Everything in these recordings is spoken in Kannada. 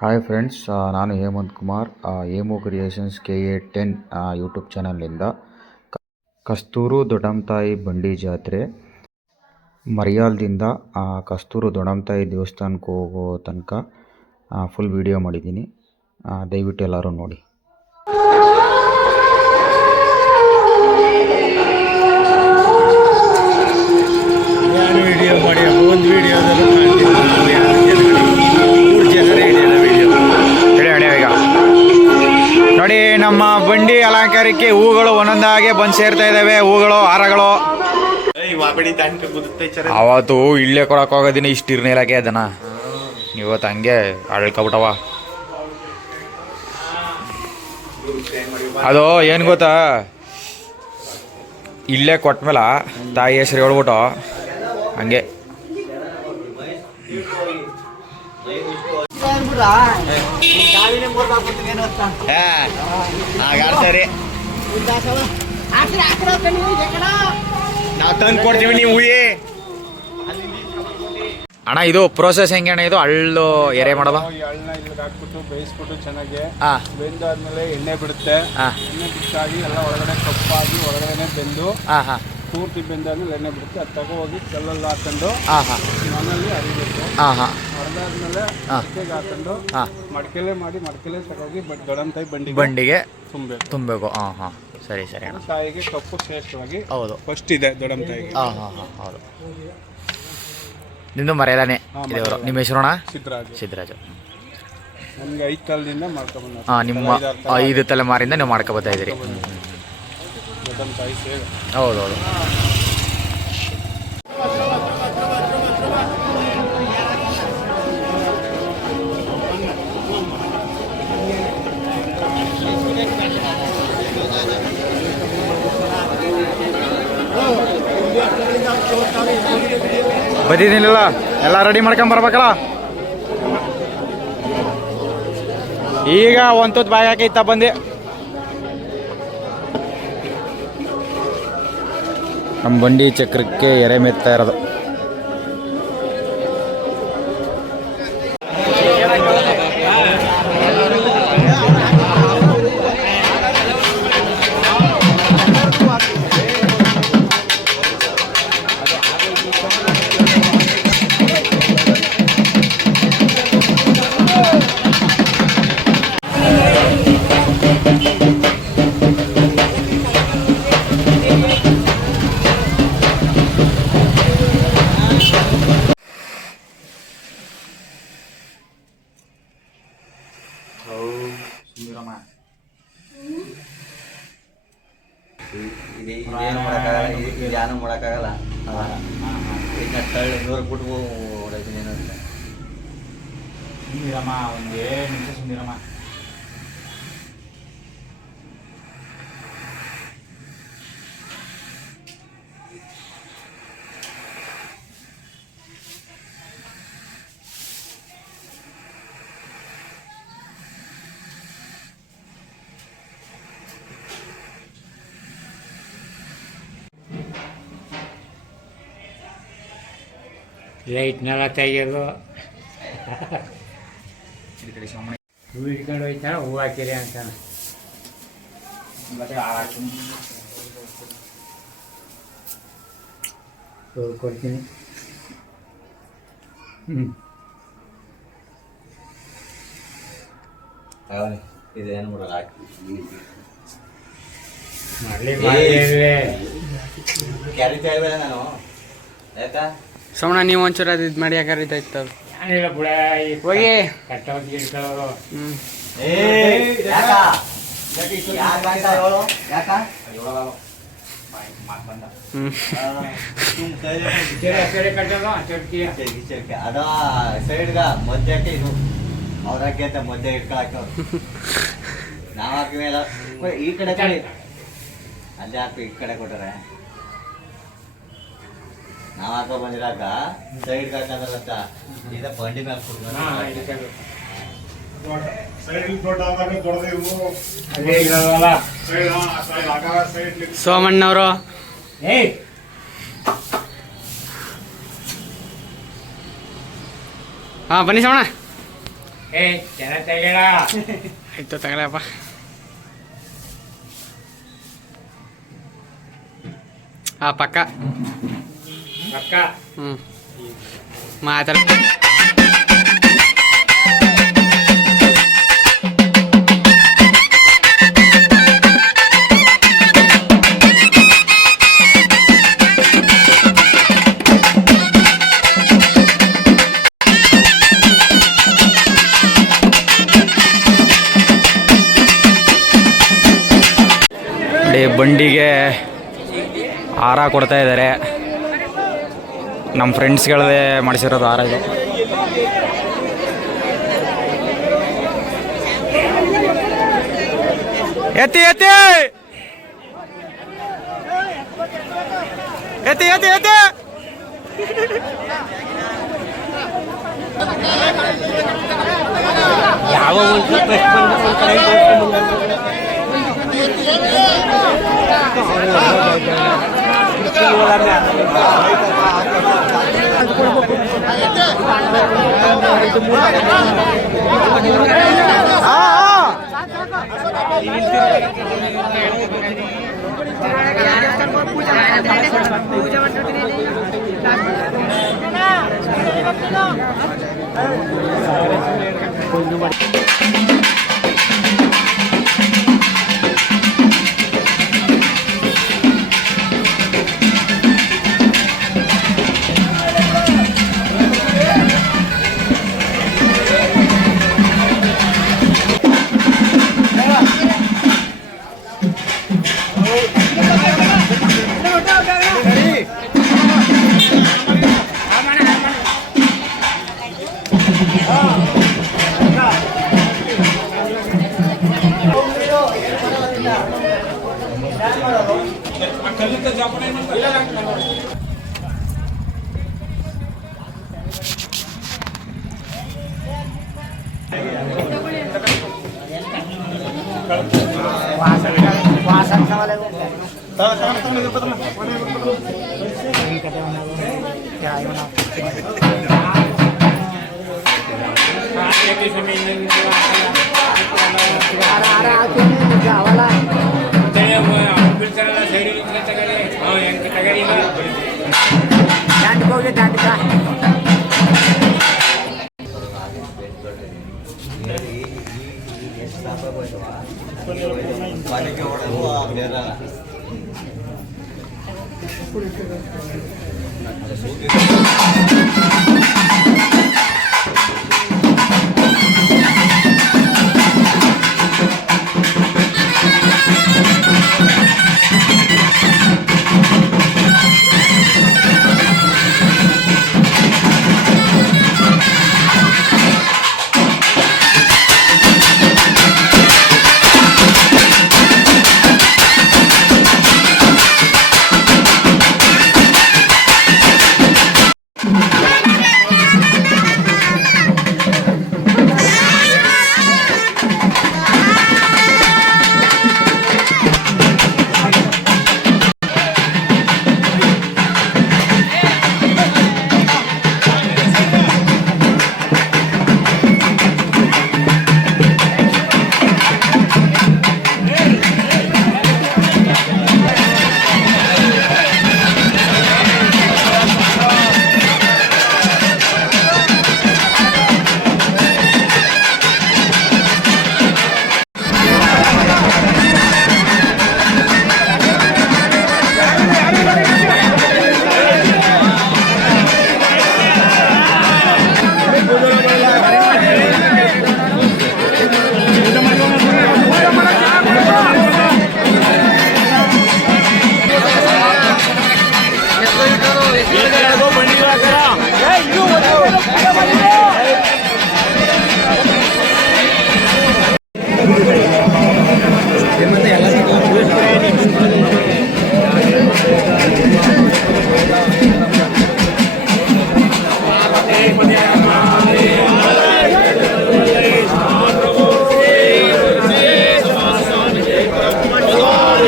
ಹಾಯ್ ಫ್ರೆಂಡ್ಸ್, ನಾನು Hemanth Kumar, Hemu creations KA10 YouTube ಚಾನಲ್ನಿಂದ. ಕಸ್ತೂರು ದೊಡ್ಡಮ್ಮತಾಯಿ ಬಂಡಿ ಜಾತ್ರೆ ಮರಿಯಾಲದಿಂದ ಕಸ್ತೂರು ದೊಡ್ಡಮ್ಮತಾಯಿ ದೇವಸ್ಥಾನಕ್ಕೆ ಹೋಗೋ ತನಕ ಫುಲ್ ವಿಡಿಯೋ ಮಾಡಿದ್ದೀನಿ. ದಯವಿಟ್ಟು ಎಲ್ಲರೂ ನೋಡಿ. ವಿಡಿಯೋ ಮಾಡಿ ಒಂದು ವಿಡಿಯೋದಲ್ಲೂ ನೋಡಿ, ನಮ್ಮ ಬಂಡಿ ಅಲಂಕಾರಕ್ಕೆ ಹೂಗಳು ಒಂದೊಂದಾಗೆ ಬಂದು ಸೇರ್ತಾ ಇದ್ದಾವೆ. ಹೂಗಳು, ಹಾರಗಳು. ಅವತ್ತು ಇಲ್ಲೇ ಕೊಡಕ್ ಹೋಗೋದಿನ ಇಷ್ಟು ಇರ್ನೇಲಾಗೆ ಅದನ್ನ ಇವತ್ತು ಹಂಗೆ ಅಳ್ಕೊಬಿಟ್ಟವ. ಅದು ಏನು ಗೊತ್ತಾ, ಇಲ್ಲೇ ಕೊಟ್ಮೇಲೆ ತಾಯಿ ಹೆಸ್ರು ಹೇಳ್ಬಿಟ್ಟು ಹಂಗೆ ಸರಿ ನಾವು ತಂದು ಕೊಡ್ತೀವಿ. ನೀವು ಅಣ್ಣ, ಇದು ಪ್ರೋಸೆಸ್ ಹೆಂಗೆ ಅಣ್ಣ? ಇದು ಹಳ್ಳು ಎರೆ ಮಾಡೋದು, ಎಳ್ಳನ್ನ ಇಲ್ಲಿಗೆ ಹಾಕ್ಬಿಟ್ಟು ಬೇಯಿಸ್ಬಿಟ್ಟು ಚೆನ್ನಾಗಿ ಬೆಂದಾದ್ಮೇಲೆ ಎಣ್ಣೆ ಬಿಡುತ್ತೆ. ಎಣ್ಣೆ ಬಿಟ್ಟಾಗಿ ಎಲ್ಲ ಒಳಗಡೆ ಕಪ್ಪಾಗಿ ಒಳಗಡೆ ಬೆಂದು ಪೂರ್ತಿ ಬೆಂದಾದ್ಮೇಲೆ ಎಣ್ಣೆ ಬಿಡುತ್ತೆ. ಅದು ತಗೋಗಿ ಕಲ್ಲಲ್ಲಿ ಹಾಕೊಂಡು ಮಣ್ಣಲ್ಲಿ ಅರಿಬೇಕು. ಅರ್ದಾದ್ಮೇಲೆ ಮಡಿಕೆಗೆ ಹಾಕೊಂಡು ಮಡಿಕೆಲೆ ಮಾಡಿ ಮಡಿಕೆಲೆ ತಗೋಗಿ ದೊಡ್ಡಮ್ಮತಾಯಿ ಬಂಡಿಗೆ ತುಂಬಬೇಕು. ಸರಿ ಸರಿ ಅಣ್ಣ. ತಾಯಿಗೆ ಕಪ್ಪು ಶ್ರೇಷ್ಠವಾಗಿ ಹೌದು ಫಸ್ಟ್ ಇದೆ ದೊಡ್ಡಮ್ಮತಾಯಿಗೆ. ಹೌದು. ನಿಮ್ಮದು ಮರೆಯಲಾನೆ ದೇವರು. ನಿಮ್ಮ ಹೆಸರು ಅಣ್ಣ? ಸಿದ್ದರಾಜು. ನಮಗೆ 5 ಕಾಲದಿಂದ ಮಾಡ್ಕೊಂಡ್ಬಂದ. ನಿಮ್ಮ 5 ತಲೆಮಾರಿಂದ ನೀವು ಮಾಡ್ಕೊಬತ್ತಾ ಇದ್ದೀರಿ. ದೊಡ್ಡಮ್ಮತಾಯಿ ಸೇವೆ. ಹೌದೌದು. ಬದಿನಿಲ್ಲ, ಎಲ್ಲ ರೆಡಿ ಮಾಡ್ಕೊಂಬರ್ಬೇಕಲ್ಲ. ಈಗ ಒಂದು ತುತ್ತು ಬಾಯಿ ಹಾಕೈತ ಬಂದು ನಮ್ಮ ಬಂಡಿ ಚಕ್ರಕ್ಕೆ ಎರೆ ಮೆತ್ತಾ ಇರೋದು. ಇದೇನು ಮಾಡೋಕ್ಕಾಗಲ್ಲ, ಯಾನು ಮಾಡೋಕ್ಕಾಗಲ್ಲ. ಈಗ ತಳ್ಳಿ ದೂರ ಬಿಟ್ಟು ಹೊಡೋದಿನೇನು ಅಂತ ಸುಂದಿರಮ್ಮ, ಒಂದೇ ನಿಮಿಷ ಸುಂದಿರಮ್ಮ. ಲೈಟ್ನೆಲ್ಲ ತೆಗೆಯೋದು, ಹೂ ಇಟ್ಕೊಂಡು ಹೋಯ್ತಾನ, ಹೂ ಹಾಕಿರಿ ಅಂತಾನೆ. ಕೊಡ್ತೀನಿ. ಇದೇನು ಮಾಡಲ್ಲ, ಮಾಡಲಿ ಕ್ಯಾರಿತಾ ಇಲ್ವಲ್ಲ ನಾನು. ಯಾಕ ಸೋಮಣ್ಣ, ನೀವು ಒಂಚೂರು ಅದು ಇದು ಮಾಡಿ ಯಾಕಾರ ಇದಾಯ್ತು. ಏನಿಲ್ಲ ಬುಡ, ಹೋಗಿ ಕಟ್ಟೋದು ಇಟ್ಕೊಳ್ಳೋದು. ಅದ ಸೈಡ್ಗ ಮಧ್ಯಕ್ಕೆ ಇದು ಅವ್ರ ಹಾಕಿ ಅಂತ ಮಧ್ಯ ಇಟ್ಕೊಳಕ್ಕವ್ರು. ನಾವು ಹಾಕಿ ಮೇಲೆ ಈ ಕಡೆ ಕೊಡಿ, ಅಲ್ಲೇ ಹಾಕಿ ಈ ಕಡೆ ಕೊಟ್ಟಾರೆ. ನಾವು ಹಾಕೋ ಬಂದಿರಾಕ ಸೈಡ್ ಹಾಕಂತ ಈಗ ಬಂಡಿ ಮೇಲೆ ಕೊಡ್ತಾರೆ. ಸೋಮಣ್ಣವರು ಹಾಂ ಬನ್ನಿ ಸೋಮಣ್ಣ. ಆಯ್ತು ತಗೊಳಪ್ಪ. ಪಕ್ಕ ಹ್ಞೂ ಮಾತಾಡ. ಬಂಡಿಗೆ ಹಾರ ಕೊಡ್ತಾ ಇದ್ದಾರೆ. ನಮ್ಮ ಫ್ರೆಂಡ್ಸ್ಗಳದೇ ಮಾಡಿಸಿರೋದು ಹಾರ ಇದು. ಎತ್ತಿ ಎತ್ತಿ ಎತ್ತಿ ಎತ್ತಿ ಎತ್ತಿ ಯಾವ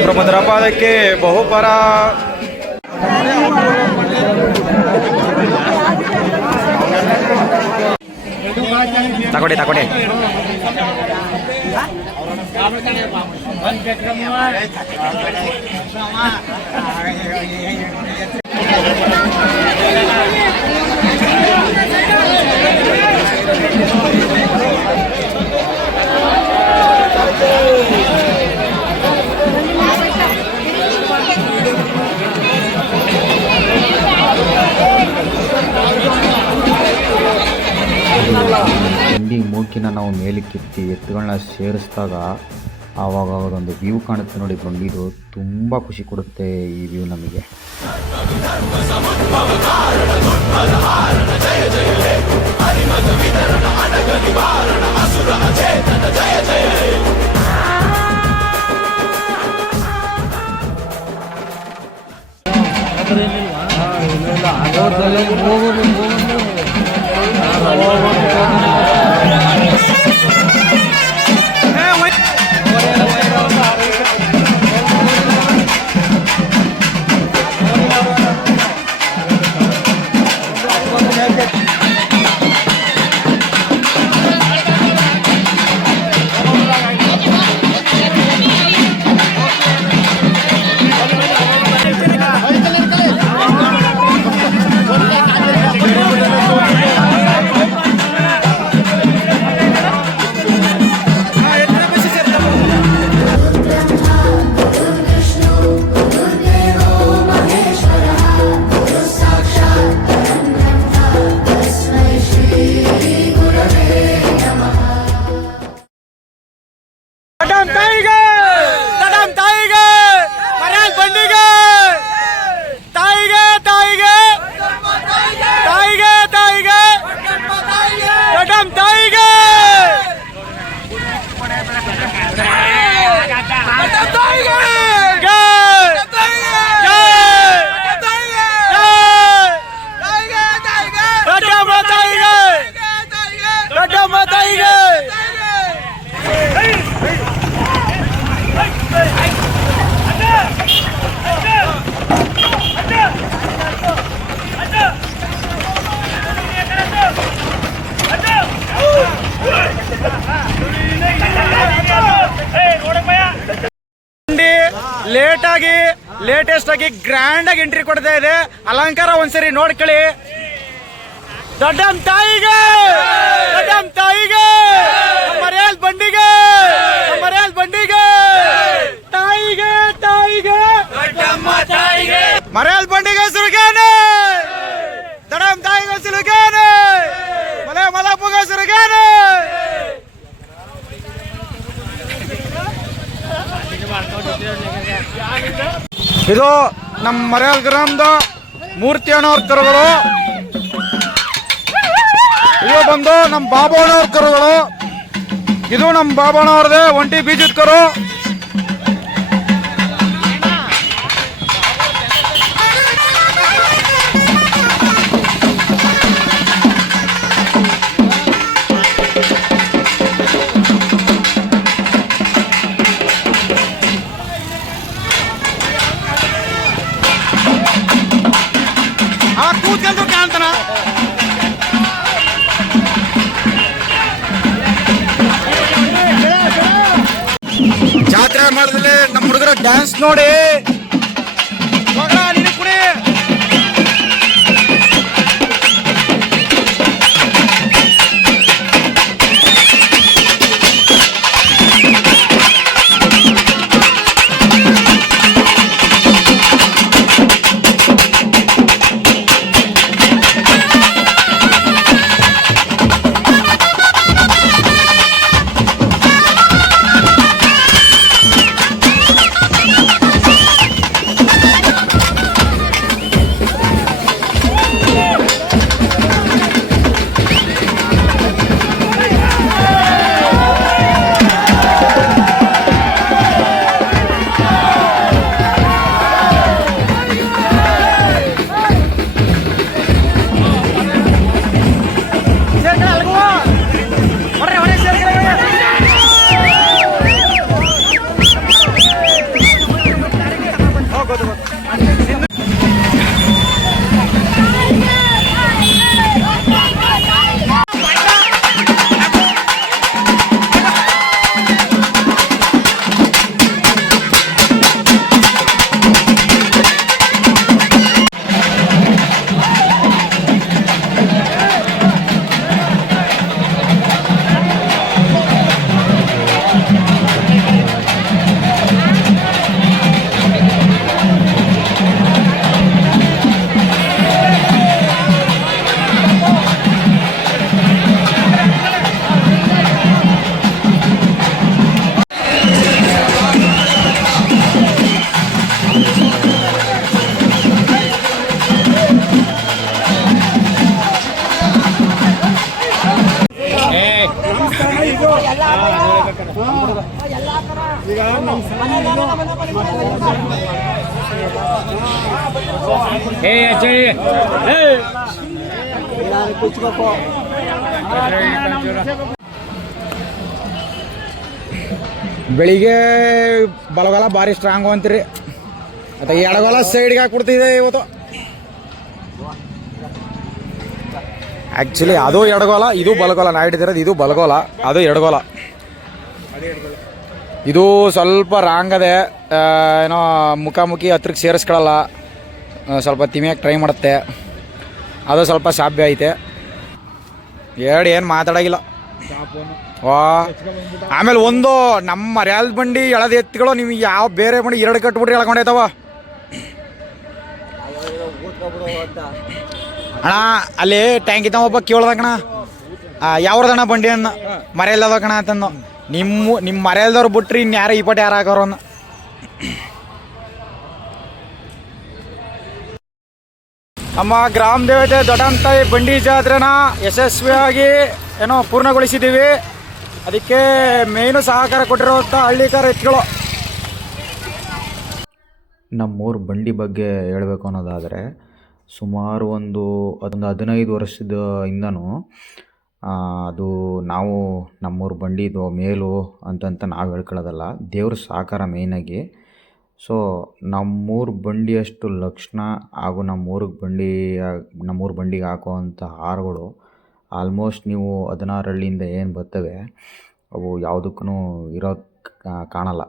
ಪ್ರಮದ್ರಪಾದಕ್ಕೆ ಬಹುಪರ ತಗೊಡಿ ತಗೊಡಿ. ಬಂಡಿ ಮೂಕಿನ ನಾವು ಮೇಲಕ್ಕೆತ್ತಿ ಎತ್ತುಗಳನ್ನ ಸೇರಿಸಿದಾಗ ಆವಾಗ ಅದೊಂದು ವ್ಯೂ ಕಾಣುತ್ತೆ ನೋಡಿ ಬಂಡಿದು. ತುಂಬ ಖುಷಿ ಕೊಡುತ್ತೆ ಈ ವ್ಯೂ ನಮಗೆ. ಲೇಟೆಸ್ಟ್ ಆಗಿ ಗ್ರ್ಯಾಂಡ್ ಆಗಿ ಎಂಟ್ರಿ ಕೊಡ್ತಾ ಇದೆ. ಅಲಂಕಾರ ಒಂದ್ಸರಿ ನೋಡ್ಕೊಳ್ಳಿ. ದೊಡ್ಡಮ್ಮ ತಾಯಿಗೆ, ದೊಡ್ಡಮ್ಮ ತಾಯಿಗೆ, ಮರ್ಯಾಲ್ ಬಂಡಿಗೆ, ಮರ್ಯಾಲ್ ಬಂಡಿಗೆ, ತಾಯಿಗೆ ತಾಯಿಗೆ, ಮರ್ಯಾಲ್ ಬಂಡಿಗೆ ಸುರುಗಾನೆ, ದೊಡ್ಡಮ್ಮ ತಾಯಿಗೆ ಸುರುಗಾನೆ, ಮಲೆ ಮಲಪುಗೆ ಸುರುಗಾನೆ. ಇದು ನಮ್ಮ ಮರ್ಯಾಲ್ ಗ್ರಾಮದ ಮೂರ್ತಿ ಅಣ್ಣವ್ರ ಕರುಗಳು. ಇದು ಬಂದು ನಮ್ಮ ಬಾಬಣ್ಣವ್ರ ಕರುಗಳು. ಇದು ನಮ್ಮ ಬಾಬಣ್ಣವ್ರದೇ ಒಂಟಿ ಬೀಜದ ಕರು. ಕೂತ್ಕೊಂಡು ಕಾಣ್ತಾನ. ಜಾತ್ರೆ ಮಾಡಿದ್ರೆ ನಮ್ಮ ಹುಡುಗರ ಡ್ಯಾನ್ಸ್ ನೋಡಿ ನೀನು ಕುಡಿ. ದೇವಸ್ಥಾನ ಇದು. ಈಗ ನಮ್ಮ ಬೆಳಿಗ್ಗೆ ಬಲಗಾಲ ಭಾರಿ ಸ್ಟ್ರಾಂಗು ಅಂತೀರಿ, ಮತ್ತು ಎಡಗಾಲ ಸೈಡ್ಗೆ ಹಾಕ್ಬಿಡ್ತಿದೆ ಇವತ್ತು. ಆ್ಯಕ್ಚುಲಿ ಅದು ಎಡಗೋಲ, ಇದು ಬಲಗೋಲ. ನಾ ಹಿಡಿದಿರೋದು ಇದು ಬಲಗೋಲ, ಅದು ಎಡಗೋಲ. ಇದು ಸ್ವಲ್ಪ ರಾಂಗ್ ಅದೇ, ಏನೋ ಮುಖಾಮುಖಿ ಹತ್ರಕ್ಕೆ ಸೇರಿಸ್ಕೊಳ್ಳಲ್ಲ, ಸ್ವಲ್ಪ ತಿಮಿಯಾಗಿ ಟ್ರೈ ಮಾಡುತ್ತೆ. ಅದು ಸ್ವಲ್ಪ ಸಾಧ್ಯ ಐತೆ. ಏನು ಮಾತಾಡೋಗಿಲ್ಲ. ವಾ ಆಮೇಲೆ ಒಂದು ನಮ್ಮ ಮರ್ಯಾದ ಬಂಡಿ ಎಳದ ಎತ್ತುಗಳು ನಿಮಗೆ ಯಾವ ಬೇರೆ ಬಂಡಿ 2 ಕಟ್ಬಿಟ್ರಿ ಎಳ್ಕೊಂಡೈತವ ಅಣ್ಣ. ಅಲ್ಲಿ ಟ್ಯಾಂಕ್ ಇದ್ದಾವ ಒಬ್ಬ ಕೇಳ್ದಣ್ಣ, ಯಾವ್ದಣ್ಣ ಬಂಡಿ ಅನ್ನ ಮರೆಯಲ್ಲದ ಕಣ ಅಂತಂದು. ನಿಮ್ಮ ಮರೆಯಲ್ದವ್ರು ಬಿಟ್ರಿ ಇನ್ಯಾರು ಈ ಪಟ್ಟು ಯಾರು ಹಾಕೋರು ಅನ್ನ. ನಮ್ಮ ಗ್ರಾಮ ದೇವತೆ ದೊಡ್ಡಂತಾಯಿ ಬಂಡಿ ಜಾತ್ರೆನ ಯಶಸ್ವಿಯಾಗಿ ಏನೋ ಪೂರ್ಣಗೊಳಿಸಿದ್ದೀವಿ. ಅದಕ್ಕೆ ಮೇನು ಸಹಕಾರ ಕೊಟ್ಟಿರುವಂಥ ಹಳ್ಳಿಕಾರ ಎತ್ತುಗಳು. ನಮ್ಮೂರ ಬಂಡಿ ಬಗ್ಗೆ ಹೇಳಬೇಕು ಅನ್ನೋದಾದರೆ, ಸುಮಾರು ಒಂದು 15 ವರ್ಷದ ಹಿಂದನೂ ಅದು ನಾವು ನಮ್ಮೂರ ಬಂಡಿದು ಮೇಲು ಅಂತಂತ ನಾವು ಹೇಳ್ಕೊಳ್ಳೋದಲ್ಲ, ದೇವ್ರ ಸಹಕಾರ ಮೇಯ್ನಾಗಿ. ಸೊ ನಮ್ಮೂರ ಬಂಡಿಯಷ್ಟು ಲಕ್ಷಣ ಹಾಗೂ ನಮ್ಮೂರ ಬಂಡಿಗೆ ಹಾಕುವಂಥ ಹಾರಗಳು ಆಲ್ಮೋಸ್ಟ್ ನೀವು 16 ಹಳ್ಳಿಯಿಂದ ಏನು ಬರ್ತವೆ ಅವು ಯಾವುದಕ್ಕೂ ಇರೋದು ಕಾಣಲ್ಲ.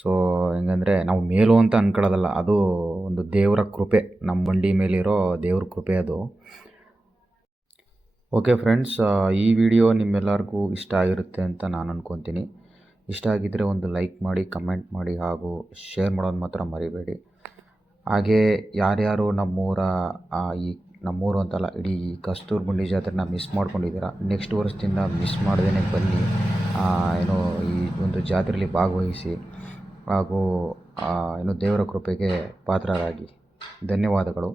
ಸೊ ಹೆಂಗಂದರೆ ನಾವು ಮೇಲು ಅಂತ ಅಂದ್ಕೊಳ್ಳೋದಲ್ಲ, ಅದು ಒಂದು ದೇವರ ಕೃಪೆ, ನಮ್ಮ ಬಂಡಿ ಮೇಲಿರೋ ದೇವ್ರ ಕೃಪೆ ಅದು. ಓಕೆ ಫ್ರೆಂಡ್ಸ್, ಈ ವಿಡಿಯೋ ನಿಮ್ಮೆಲ್ಲರಿಗೂ ಇಷ್ಟ ಆಗಿರುತ್ತೆ ಅಂತ ನಾನು ಅಂದ್ಕೊತೀನಿ. ಇಷ್ಟ ಆಗಿದ್ದರೆ ಒಂದು ಲೈಕ್ ಮಾಡಿ, ಕಮೆಂಟ್ ಮಾಡಿ ಹಾಗೂ ಶೇರ್ ಮಾಡೋದು ಮಾತ್ರ ಮರಿಬೇಡಿ. ಹಾಗೇ ಯಾರ್ಯಾರು ನಮ್ಮೂರು ಅಂತಲ್ಲ, ಇಡೀ ಕಸ್ತೂರು ಬಂಡಿ ಜಾತ್ರೆನ ಮಿಸ್ ಮಾಡ್ಕೊಂಡಿದ್ದೀರಾ, ನೆಕ್ಸ್ಟ್ ವರ್ಷದಿಂದ ಮಿಸ್ ಮಾಡ್ದೇ ಬನ್ನಿ. ಏನೋ ಈ ಒಂದು ಜಾತ್ರೆಯಲ್ಲಿ ಭಾಗವಹಿಸಿ ಹಾಗೂ ಏನೋ ದೇವರ ಕೃಪೆಗೆ ಪಾತ್ರರಾಗಿ. ಧನ್ಯವಾದಗಳು.